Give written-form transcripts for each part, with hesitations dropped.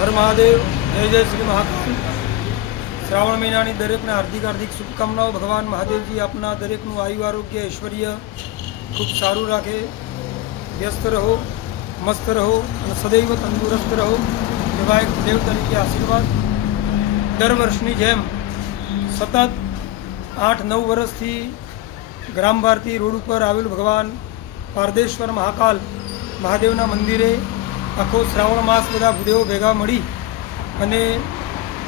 હર મહાદેવ, જય જય શ્રી મહાકાલ। શ્રાવણ મહિનાની દરેકને હાર્દિક હાર્દિક શુભકામનાઓ। ભગવાન મહાદેવજી આપના દરેકનું આયુ આરોગ્ય ઐશ્વર્ય ખૂબ સારું રાખે। વ્યસ્ત રહો, મસ્ત રહો અને સદૈવ તંદુરસ્ત રહો એવા એક દેવ તરીકે આશીર્વાદ। દર વર્ષની જેમ સતત 8-9 વર્ષથી ગ્રામ ભારતી રોડ ઉપર આવેલું ભગવાન પારદેશ્વર મહાકાલ મહાદેવના મંદિરે આખો શ્રાવણ માસ બધા ભૂદેવો ભેગા મળી અને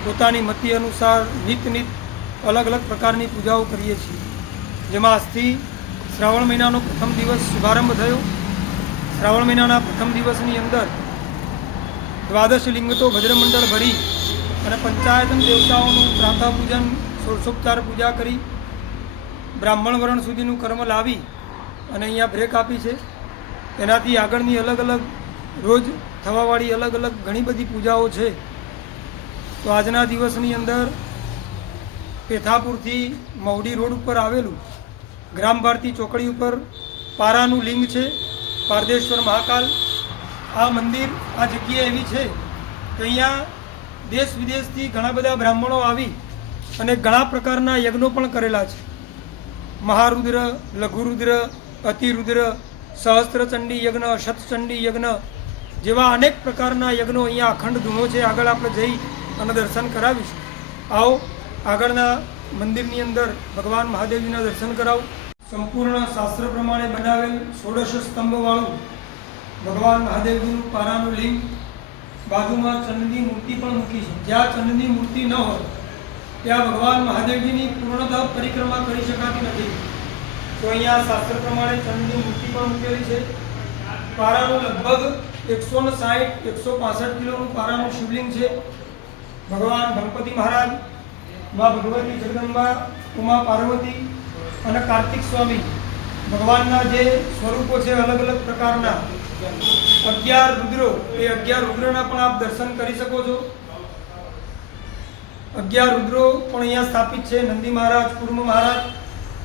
પોતાની મતિ અનુસાર નિત અલગ અલગ પ્રકારની પૂજાઓ કરીએ છીએ। જેમાં આજથી શ્રાવણ મહિનાનો પ્રથમ દિવસ શુભારંભ થયો। શ્રાવણ મહિનાના પ્રથમ દિવસની અંદર દ્વાદશ લિંગતો ભદ્રમંડળ ભરી અને પંચાયતન દેવતાઓનું પ્રાતઃ પૂજન, ષોડશોપચાર પૂજા કરી બ્રાહ્મણ વર્ણ સુધીનું કર્મ લાવી અને અહીંયા બ્રેક આપી છે। એનાથી આગળની અલગ અલગ રોજ થવાવાળી અલગ અલગ ઘણી બધી પૂજાઓ છે। તો આજના દિવસની અંદર પેથાપુરથી મવડી રોડ ઉપર આવેલું ગ્રામ ભારતી ચોકડી ઉપર પારાનું લિંગ છે, પારદેશ્વર મહાકાલ। આ મંદિર, આ જગ્યા એવી છે કે અહીંયા દેશ વિદેશથી ઘણા બધા બ્રાહ્મણો આવી અને ઘણા પ્રકારના યજ્ઞો પણ કરેલા છે। મહારુદ્ર, લઘુરુદ્ર, અતિરુદ્ર, સહસ્ત્રચંડી યજ્ઞ, શતચંડી યજ્ઞ જેવા અનેક પ્રકારના યજ્ઞો અહીંયા અખંડ ધૂણો છે। આગળ આપણે જઈ અને દર્શન કરાવીશું। આવો આગળના મંદિરની અંદર ભગવાન મહાદેવજીના દર્શન કરાવું। સંપૂર્ણ શાસ્ત્ર પ્રમાણે બનાવેલ 16 સ્તંભવાળું ભગવાન મહાદેવજીનું પારાનું લિંગ, બાજુમાં ચંદની મૂર્તિ પણ મૂકી છે। જ્યાં ચંદની મૂર્તિ ન હોય ત્યાં ભગવાન મહાદેવજીની પૂર્ણતઃ પરિક્રમા કરી શકાતી નથી। તો અહીંયા શાસ્ત્ર પ્રમાણે ચંદની મૂર્તિ પણ મૂકેલી છે। પારાનું લગભગ 160-165 કિલોનું પારાનું શિવલિંગ છે। ભગવાન ગણપતિ મહારાજ, મા ભગવતી જગદંબા, ઉમા પાર્વતી અને કાર્તિક સ્વામી ભગવાનના જે સ્વરૂપો છે અલગ અલગ પ્રકારના 11 રુદ્રો, એ 11 રુદ્રના પણ આપ દર્શન કરી શકો છો। 11 રુદ્રો પણ અહીંયા સ્થાપિત છે। નંદી મહારાજ, કુર્મ મહારાજ,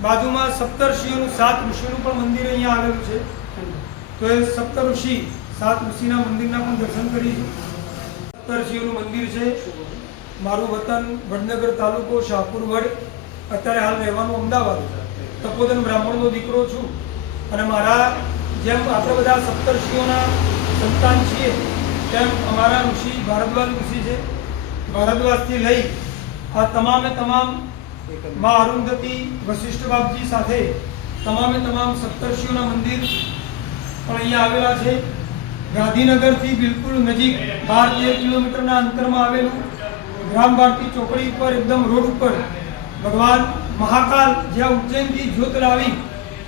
બાજુમાં સપ્તર્ષિઓનું 7 ઋષિઓનું પણ મંદિર અહીંયા આવેલું છે। તો એ સપ્તઋષિ 7 ઋષિના મંદિરના પણ દર્શન કરીશું। સપ્તર્ષિઓનું મંદિર છે। મારું વતન વડનગર તાલુકો શાહપુર વડ, અત્યારે હાલ રહેવાનું અમદાવાદ। તપોધન બ્રાહ્મણનો દીકરો છું અને મારા જેમ આપણે બધા સપ્તર્ષિઓના સંતાન છીએ તેમ અમારા ઋષિ ભારદ્વાજ ઋષિ છે। ભારદ્વાજથી લઈ આ તમામે તમામ મા અરુંધતી, વશિષ્ઠ બાપજી સાથે તમામે તમામ સપ્તર્ષિઓના મંદિર પણ અહીંયા આવેલા છે। ગાંધીનગરથી બિલકુલ નજીક 12-13 કિલોમીટરના અંતરમાં આવેલું ગ્રામ ભારતી ચોકડી ઉપર એકદમ રોડ ઉપર ભગવાન મહાકાલ, જ્યાં ઉજ્જૈનથી જ્યોત લાવી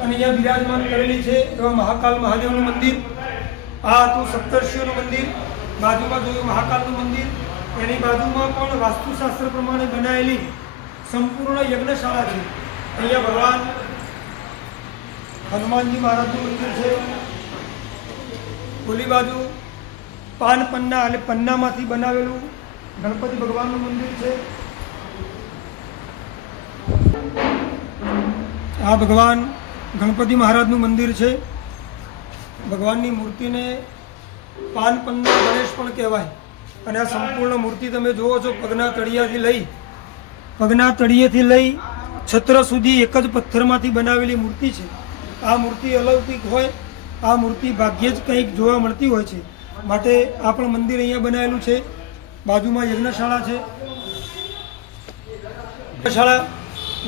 અને અહીંયા બિરાજમાન કરેલી છે એવા મહાકાલ મહાદેવનું મંદિર। આ હતું સપ્તર્ષિઓનું મંદિર। બાજુમાં જોયું મહાકાલનું મંદિર, એની બાજુમાં પણ વાસ્તુશાસ્ત્ર પ્રમાણે બનાવેલી સંપૂર્ણ યજ્ઞશાળા છે। અહીંયા ભગવાન હનુમાનજી મહારાજનું મંદિર છે। ઓલી બાજુ પાન પન્ના અને પન્નામાંથી બનાવેલું ગણપતિ ભગવાનનું મંદિર છે। આ ભગવાન ગણપતિ મહારાજનું મંદિર છે। ભગવાનની મૂર્તિને પાન પન્ના ગણેશ પણ કહેવાય અને આ સંપૂર્ણ મૂર્તિ તમે જુઓ છો, પગના તળિયેથી લઈ છત્ર સુધી એક જ પથ્થરમાંથી બનાવેલી મૂર્તિ છે। આ મૂર્તિ અલૌકિક હોય, આ મૂર્તિ ભાગ્યે જ કંઈક જોવા મળતી હોય છે, માટે આ પણ મંદિર અહીંયા બનાવેલું છે। બાજુમાં યજ્ઞશાળા છે।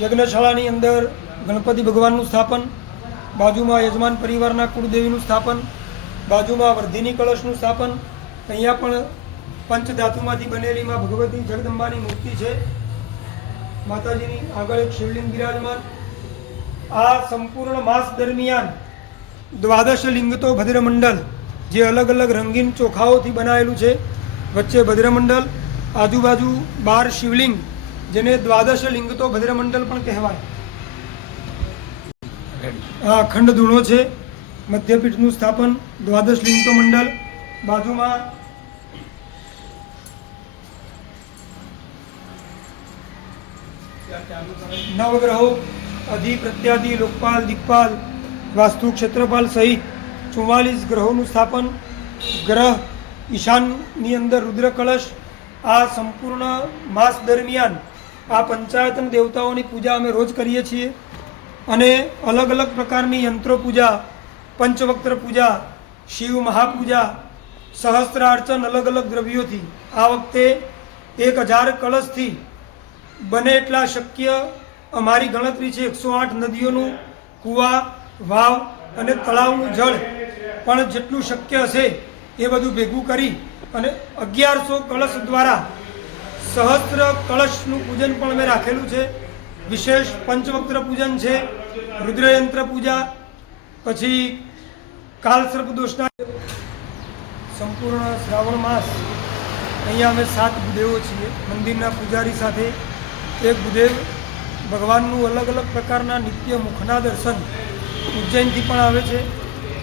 યજ્ઞશાળાની અંદર ગણપતિ ભગવાનનું સ્થાપન, બાજુમાં યજમાન પરિવારના કુળદેવીનું સ્થાપન, બાજુમાં વર્ધિની કળશનું સ્થાપન। અહીંયા પણ પંચધાતુમાંથી બનેલી માં ભગવતી જગદંબાની મૂર્તિ છે। માતાજીની આગળ એક શિવલિંગ બિરાજમાન। આ સંપૂર્ણ માસ દરમિયાન દ્વાદશ લિંગતો ભદ્રમંડળ જે અલગ અલગ રંગીન ચોખાઓથી બનાવેલું છે, વચ્ચે ભદ્રમંડળ, આજુબાજુ 12 શિવલિંગ, જેને દ્વાદશ લિંગતો ભદ્રમંડળ પણ કહેવાય। આ અખંડ ધૂણો છે, મધ્યપીઠનું સ્થાપન, દ્વાદશ લિંગતો મંડળ। બાજુમાં નવગ્રહો, અધિ, પ્રત્યાદિ, લોકપાલ, દિક્પાલ, વાસ્તુ, ક્ષેત્રપાલ સહિત 44 ગ્રહોનું સ્થાપન, ગ્રહ ઈશાનની અંદર રુદ્ર કળશ. આ સંપૂર્ણ માસ દરમિયાન આ પંચાયતન દેવતાઓની પૂજા અમે રોજ કરીએ છીએ અને અલગ અલગ પ્રકારની યંત્રો પૂજા, પંચવક્ત્ર પૂજા, શિવ મહાપૂજા, સહસ્ત્રાર્ચન અલગ અલગ દ્રવ્યોથી આ વખતે 1000 કળશથી બને એટલા શક્ય અમારી ગણતરી છે 108 નદીઓનું, કૂવા, વાવ અને તળાવનું જળ પણ જેટલું શક્ય હશે એ બધું ભેગું કરી અને 1100 કળશ દ્વારા સહસ્ત્ર કળશનું પૂજન પણ અમે રાખેલું છે. વિશેષ પંચવક્ત્ર પૂજન છે, રુદ્રયંત્ર પૂજા, પછી કાલસર્પ દોષના. સંપૂર્ણ શ્રાવણ માસ અહીંયા અમે 7 ભૂદેવો છીએ મંદિરના પૂજારી સાથે. એક ભૂદેવ ભગવાનનું અલગ અલગ પ્રકારના નિત્ય મુખના દર્શન ઉજ્જૈનથી પણ આવે છે.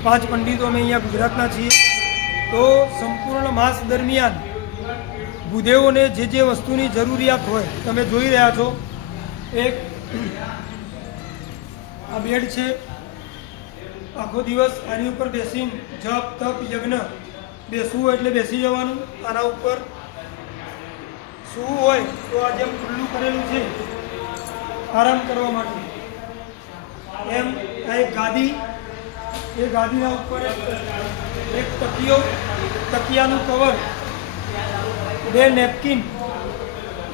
5 પંડિતો અમે અહીંયા ગુજરાતના છીએ. તો સંપૂર્ણ માસ દરમિયાન ભૂદેવોને જે જે વસ્તુની જરૂરિયાત હોય તમે જોઈ રહ્યા છો. એક આ બેડ છે, આખો દિવસ આની ઉપર બેસીને જપ તપ યજ્ઞ, બેસવું હોય એટલે બેસી જવાનું. આના ઉપર સૂવું હોય તો આ જેમ ખુલ્લું કરેલું છે આરામ કરવા માટે, એમ આ એક ગાદી, એ ગાદીના ઉપર એક તકિયો, તકિયાનું કવર, 2 નેપકિન,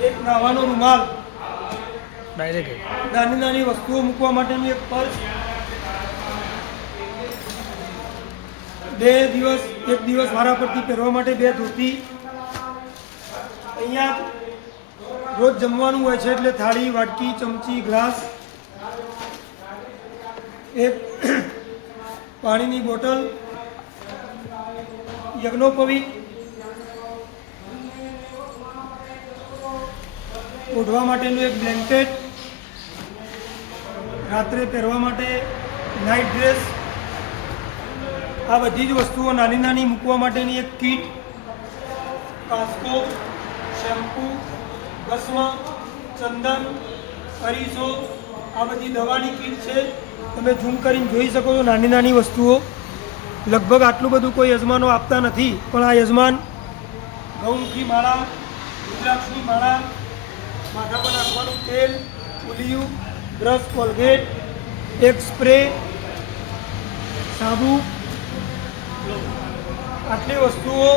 એક નાવાનો રૂમાલ, નાની નાની વસ્તુઓ મૂકવા માટેનું એક પર્સ, 1 દિવસ વારા પરથી પહેરવા માટે 2 ધોતી. અહીંયા રોજ જમવાનું હોય છે એટલે થાળી, વાટકી, ચમચી, ગ્લાસ, એક પાણીની બોટલ, યજ્ઞોપવી, ઓઢવા માટેનું એક બ્લેન્કેટ, રાત્રે પહેરવા માટે નાઇટ ડ્રેસ. આ બધી જ વસ્તુઓ નાની નાની મૂકવા માટેની એક કીટ, કાસ્કો, શેમ્પૂ, ભસ્મ, ચંદન, અરીસો, આ બધી દવાની કીટ છે. તમે ઝૂમ કરીને જોઈ શકો છો નાની નાની વસ્તુઓ. લગભગ આટલું બધું કોઈ યજમાનો આપતા નથી, પણ આ યજમાન ગૌમુખી માળા, રુદ્રાક્ષની માળા, માથા પર નાખવાનું તેલ, ઉલિયું, બ્રશ, કોલગેટ, એક સ્પ્રે, સાબુ, આટલી વસ્તુઓ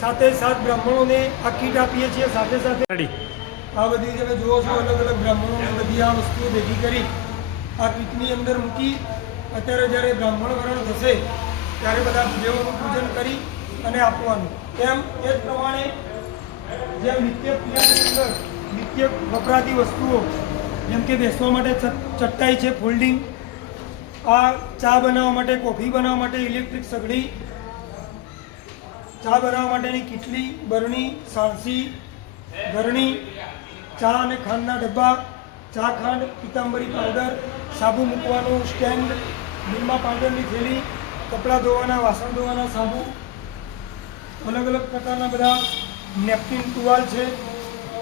સાથે બ્રાહ્મણોને આ કીટ આપીએ છીએ. સાથે આ બધી તમે જુઓ છો અલગ અલગ બ્રાહ્મણોને બધી આ વસ્તુઓ ભેગી કરી આ કીટની અંદર મૂકી અત્યારે જ્યારે બ્રાહ્મણ વરણ થશે ત્યારે બધા દેવોનું પૂજન કરી અને આપવાનું. તેમ એ જ પ્રમાણે જેમ નિત્ય પૂજાની અંદર નિત્ય વપરાતી વસ્તુઓ જેમ કે બેસવા માટે ચટાઈ છે, ફોલ્ડિંગ, આ ચા બનાવવા માટે, કોફી બનાવવા માટે ઇલેક્ટ્રિક સગડી, ચા બનાવવા માટેની કીટલી, બરણી, સાણસી, ગરણી, ચા અને ખાંડના ડબ્બા, ચા ખાંડ, પીતાંબરી પાવડર, સાબુ મૂકવાનું સ્ટેન્ડ, નિરમા પાવડરની થેલી, કપડાં ધોવાના, વાસણ ધોવાના સાબુ, અલગ અલગ પ્રકારના બધા નેપકિન, ટુવાલ છે,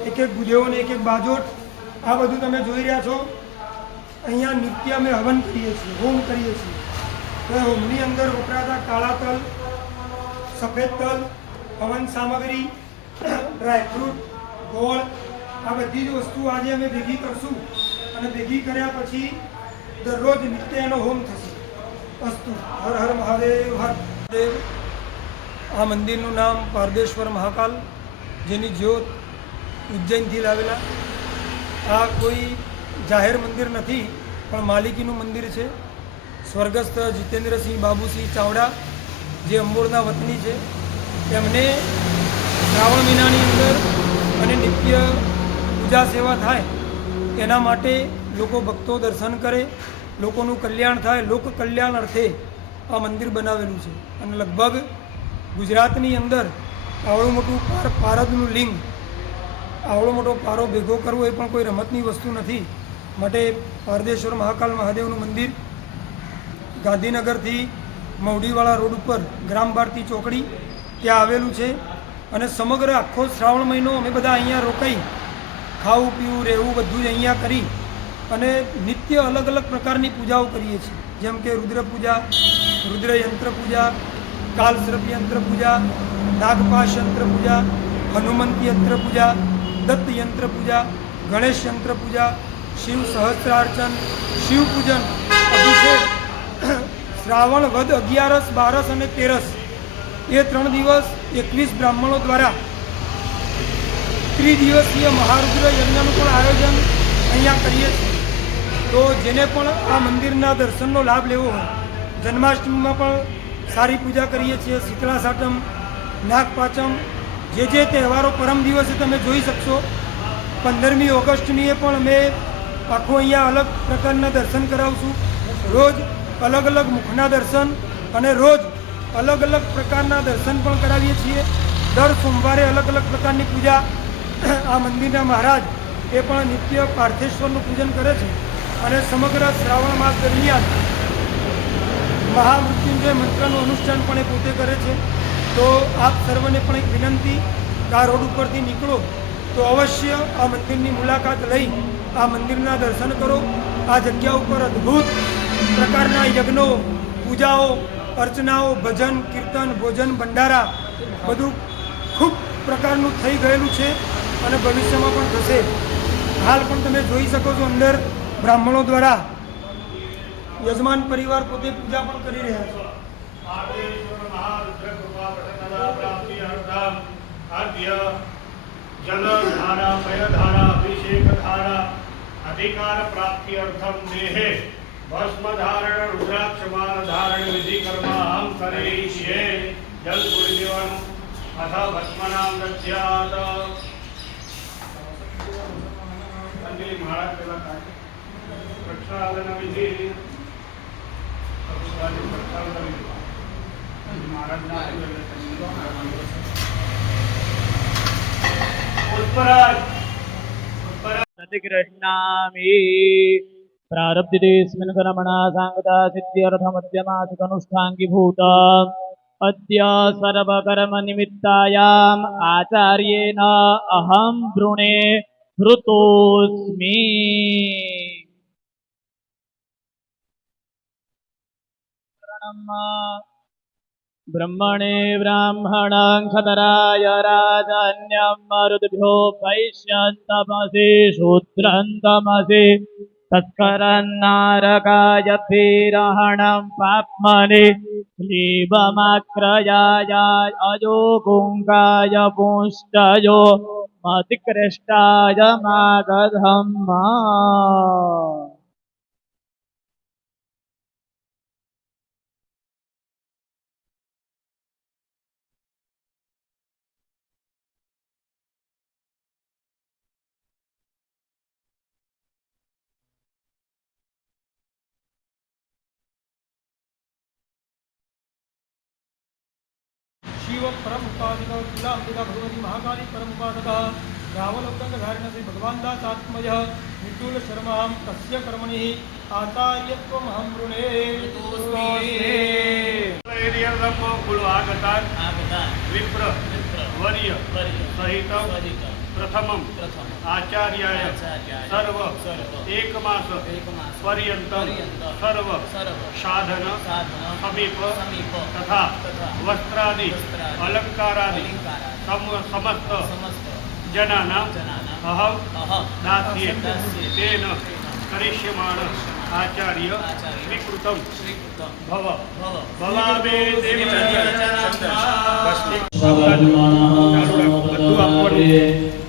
એક ભૂદેવોને એક બાજોટ. આ બધું તમે જોઈ રહ્યા છો. અહીંયા નિત્ય અમે હવન કરીએ છીએ, હોમ કરીએ છીએ. તો હોમની અંદર વપરાતા કાળા તલ, સફેદ તલ, હવન સામગ્રી, ડ્રાયફ્રૂટ, ગોળ, આ બધી જ વસ્તુ આજે અમે ભેગી કરશું અને ભેગી કર્યા પછી દરરોજ નિત્ય એનો હોમ થશે. અસ્તુ. હર હર મહાદેવ. હર દેવ. આ મંદિરનું નામ પારદેશ્વર મહાકાલ, જેની જ્યોત ઉજ્જૈનથી લાવેલા. આ કોઈ જાહેર મંદિર નથી, પણ માલિકીનું મંદિર છે. સ્વર્ગસ્થ જીતેન્દ્રસિંહ બાબુસિંહ ચાવડા, જે અંબોરના વતની છે, તેમને શ્રાવણ મહિનાની અંદર અને નિત્ય પૂજા સેવા થાય એના માટે લોકો ભક્તો દર્શન કરે, લોકોનું કલ્યાણ થાય, લોક કલ્યાણ અર્થે આ મંદિર બનાવેલું છે. અને લગભગ ગુજરાતની અંદર આવડું મોટું પારદનું લિંગ, આવડો મોટો પારો ભેગો કરવો એ પણ કોઈ રમતની વસ્તુ નથી. માટે પારદેશ્વર મહાકાલ મહાદેવનું મંદિર ગાંધીનગરથી મવડીવાળા રોડ ઉપર ગ્રામ ભારતી ચોકડી ત્યાં આવેલું છે. અને સમગ્ર આખો શ્રાવણ મહિનો અમે બધા અહીંયા રોકાઈ ખાવું પીવું રહેવું બધું જ અહીંયા કરી અને નિત્ય અલગ અલગ પ્રકારની પૂજાઓ કરીએ છીએ. જેમ કે રુદ્ર પૂજા, રુદ્ર યંત્ર પૂજા, કાલસર્પ યંત્ર પૂજા, नागपाश यंत्र पूजा, हनुमंत यंत्र पूजा, दत्त यंत्र पूजा, गणेश यंत्र पूजा, शिव सहस्त्रार्चन, शिव पूजन, अभिषेक, श्रावण वध 11, 12 અને 13 એ 3 દિવસ 21 બ્રાહ્મણો દ્વારા ત્રિદિવસીય મહારુદ્ર યજ્ઞનું પણ આયોજન અહીંયા કરીએ છીએ. તો જેને પણ આ મંદિરના દર્શનનો લાભ લેવો હોય, જન્માષ્ટમીમાં પણ સારી પૂજા કરીએ છીએ, શીતળા સાતમ, નાગપાંચમ, જે તહેવારો પરમ દિવસે તમે જોઈ શકશો. 15મી ઓગસ્ટની પણ અમે આખું અહીંયા અલગ પ્રકારના દર્શન કરાવશું. રોજ અલગ અલગ મુખના દર્શન અને રોજ અલગ અલગ પ્રકારના દર્શન પણ કરાવીએ છીએ. દર સોમવારે અલગ અલગ પ્રકારની પૂજા. આ મંદિરના મહારાજ એ પણ નિત્ય પાર્થેશ્વરનું પૂજન કરે છે અને સમગ્ર શ્રાવણ માસ દરમિયાન મહામૃત્યુંજય મંત્રનું અનુષ્ઠાન પણ એ પોતે કરે છે. તો આપ સર્વને પણ એક વિનંતી, આ રોડ ઉપરથી નીકળો તો અવશ્ય આ મંદિરની મુલાકાત લઈ આ મંદિરના દર્શન કરો. આ જગ્યા ઉપર અદ્ભુત પ્રકારના યજ્ઞો, પૂજાઓ, અર્ચનાઓ, ભજન, કીર્તન, ભોજન, ભંડારા બધું ખૂબ પ્રકારનું થઈ ગયેલું છે અને ભવિષ્યમાં પણ થશે. હાલ પણ તમે જોઈ શકો છો અંદર બ્રાહ્મણો દ્વારા યજમાન પરિવાર પોતે પૂજા પણ કરી રહ્યા છે. जलधारा पयधारा अभिषेकधारा अधिकार प्राप्ति अर्थम देहे भस्म धारण रुद्राक्षमाल धारण विधि कर्मा हम करिष्ये. जल गुरुदेवन अथ भस्मनाम दध्यात. अंजलि महाराज पेला प्रक्षालन विधि प्रक्षालन विधि महाराज ना प्रतिकृष्णामि प्रारब्धितेऽस्मिन् कर्मणा साङ्गता सिद्ध्यर्थमध्यमासिकनुष्ठाङ्गीभूत अद्य सर्वकर्मनिमित्तायाम् आचार्येण अहं वृणे हृतोऽस्मि. ब्रह्मणे ब्राह्मणं खतराय राजन्यं मरुद्भ्यो वैश्यन्तमसि शूद्रन्तमसि तत्करन्नारकाय वीरहणं पाप्मने क्लीबमाक्रयाय अजो गुङ्गाय पुष्टयो मतिकृष्टाय मागधम्मा. शिव परम उपासक तुला अंबिका भगवती महाकाली परम उपासक रावलोकंधारिण श्री भगवान दास आत्मज विपुल शर्मा तस्य कर्मणि आचार्यत्वमहं वृणे. विप्र वर्य सहित प्रथमं आचार्याय सर्व एकमास पर्यन्तं सर्व साधन समीप तथा वस्त्रादि अलंकारादि समस्त जनानां अहं दास्ये. तेन करिष्यमाण आचार्य स्वीकृतं भव भवावे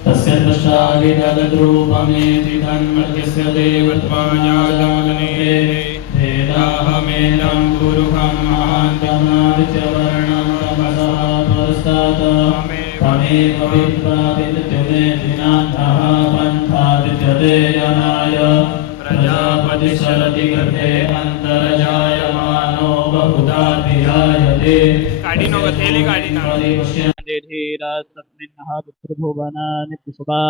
तस्य दशादितद्रूपमेति तन्मध्यस्य देवत्वायागमने वेदाहमेनं गुरुहं महान्तमादित्यवर्णं तमसः पुरस्तात् तमेव विप्रादित्यते दिनान्तः पन्थादित्यते जनाय प्रजापतिशरति कृते अन्तर्जायमानो बहुधा धियायते. धीरस्तस्मिन्नः पितृभुवनानि सुभा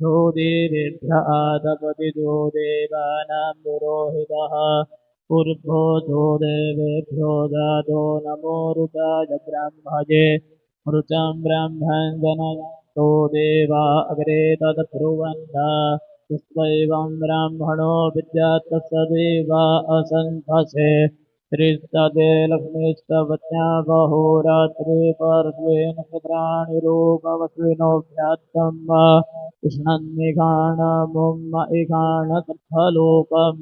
जो देवेभ्य आदपति जो देवानां पुरोहितः पूर्वो जो देवेभ्यो दातो नमो ऋताय ब्रह्मजे ऋचं ब्रह्मं जनयन्तो देवा अग्रे तद्ब्रुवन्ता स्वैवं ब्राह्मणो विद्यात् तस्य देवा असङ्घसे त्रिस्तदे लक्ष्मीस्तवत्या बहोरात्रे पार्श्वेन क्षत्राणिरूपवस्विनोऽभ्यात्तं वा कृष्णन्निघाणमुं इघाण तत्फलोकं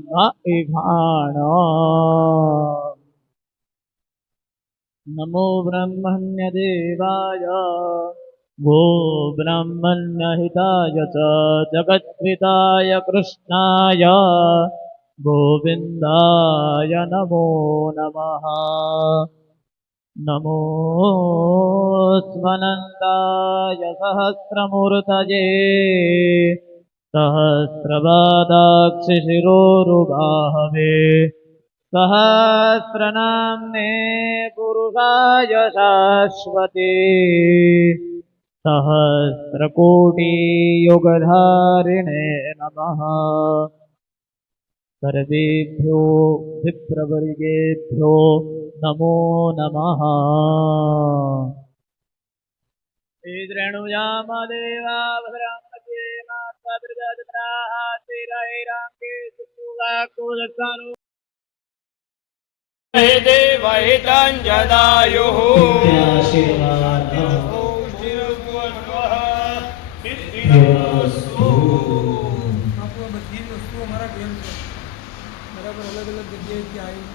इघाण नमो ब्रह्मण्यदेवाय गो ब्रह्मण्यहिताय च जगत्पिताय कृष्णाय गोविन्दाय नमो नमः नमो स्वनन्दाय सहस्रमूर्तये सहस्रपादाक्षिशिरोरुबाहवे सहस्रनाम्ने पुरुषाय शाश्वते सहस्रकोटियुगधारिणे नमः सर्वेभ्यो विप्रवर्गेभ्यो नमो नमः श्रीरेणुयामदेवा भद्रामते माता दुर्गादत्राः श्रीरैराङ्गे सुखुवाकुदत्तानु हे देव हिताञ्जदायुः આપણો બધી જ વસ્તુઓ અમારા ઘેર છે બરાબર અલગ અલગ જગ્યાએથી આવી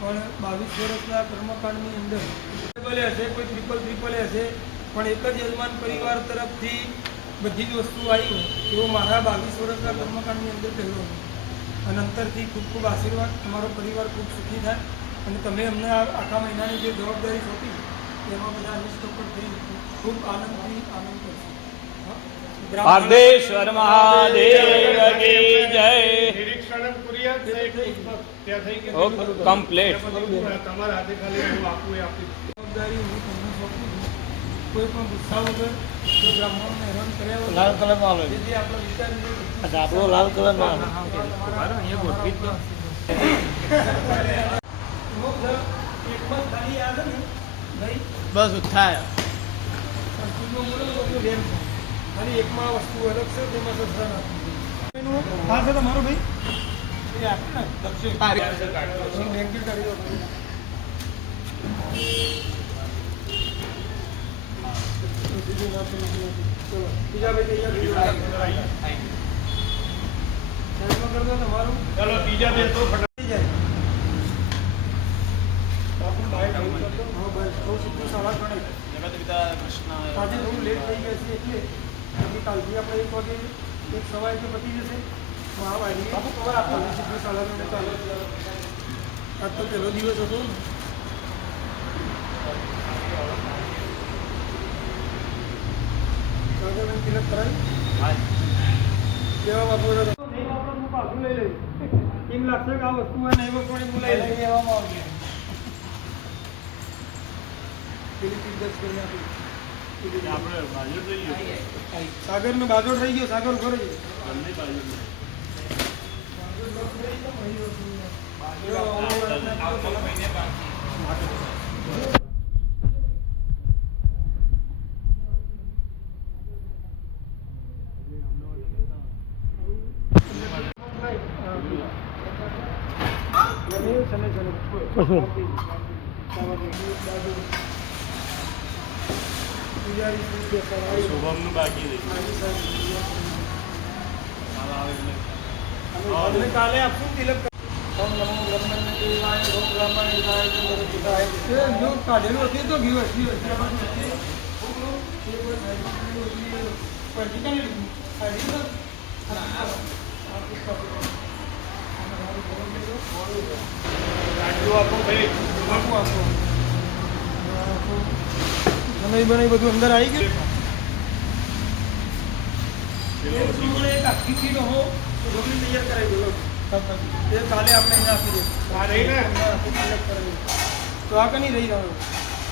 પણ 22 વર્ષના કર્મકાંડની અંદર ટ્રિપલ હશે કોઈ ટ્રિપલ હશે પણ એક જ યજમાન પરિવાર તરફથી બધી જ વસ્તુ આવી હોય એવો મારા 22 વર્ષના કર્મકાંડની અંદર પહેલો અને અંતરથી ખૂબ ખૂબ આશીર્વાદ તમારો પરિવાર ખૂબ સુખી થાય અને તમે અમને આખા મહિનાની જે જવાબદારી સોંપી એમાં બધા નિષ્ઠ પર થઈને ખૂબ આનંદથી આનંદ કરશે પારદેશ્વર મહાદેવ કી જય નિરીક્ષણ કુરિયા ત્યાં થઈ ગયું કમ્પ્લીટ તમારા હાથે ખાલી હું આપું એ આપી જવાબદારી હું તમને સોંપું છું કોઈ પણ ગુસ્સા વગર જો બ્રાહ્મણને હેરાન કર્યા વગર લાલ કલરમાં આવે જે આપણો વિચાર આપણો લાલ કલરમાં અહીંયા ગોઠવી જ એકમાં ખાલી યાદ ને ભાઈ બસ થાય સંસ્કૃતમાં બોલો તો આપણું વેમ છે ખાલી એકમાં વસ્તુ અલગ છે તેમાં સસ્તા નથી હા છે તમારો ભાઈ એ આપે ને દક્ષિણ બેંકિંગ કરી દો બીજા ભાઈ તૈયાર કરી દો તમારું ચલો બીજા બે તો થઈ જાય બાપુ ભાઈ હા ભાઈ બહુ સીધું સાડા ત્રણે આજે થોડું લેટ થઈ ગયા છે એટલે પછી કાલથી આપણે 1 વાગે 1 સવારે કે પતી જશે તો આ વાગી બાપુ ખબર આપવાની સીધું સાડા ત્રણે ચાલે આજ તો પહેલો દિવસ હતો ને કાગળ તિલક કરાય કેવા બાપુ નહીં આપણે હું પાછું લઈ લઈશ એમ લાગશે કે આ વસ્તુ હોય નહીં પણ હું લઈ લઈ લેવામાં આવશે આપણે બાજુ જઈએ સાગર નો બાજુ થઈ ગયો સાગર ઘરે શુભમનું બાકી કાલે આપશું તિલક ઓમ નમો બ્રહ્મણ્ય દેવાય ઓમ બ્રહ્મણ્ય દેવાય જો કાઢેલું હતું તો ગયું બનાવી બધું અંદર આવી ગયું એક આખી ફીટ હો ઢોકળી તૈયાર કરાવી દો એ કાલે આપણે એને આપી દઈએ આ રહી ને તો આ કની રહી રહ્યો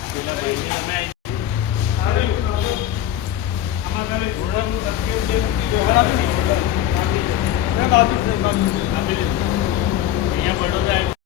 પેલા ભાઈને તમે આમાં તારે ઘોડાનું તરકેલ જે મૂકી દો બાજુ આપી દે અહીંયા પડો જાય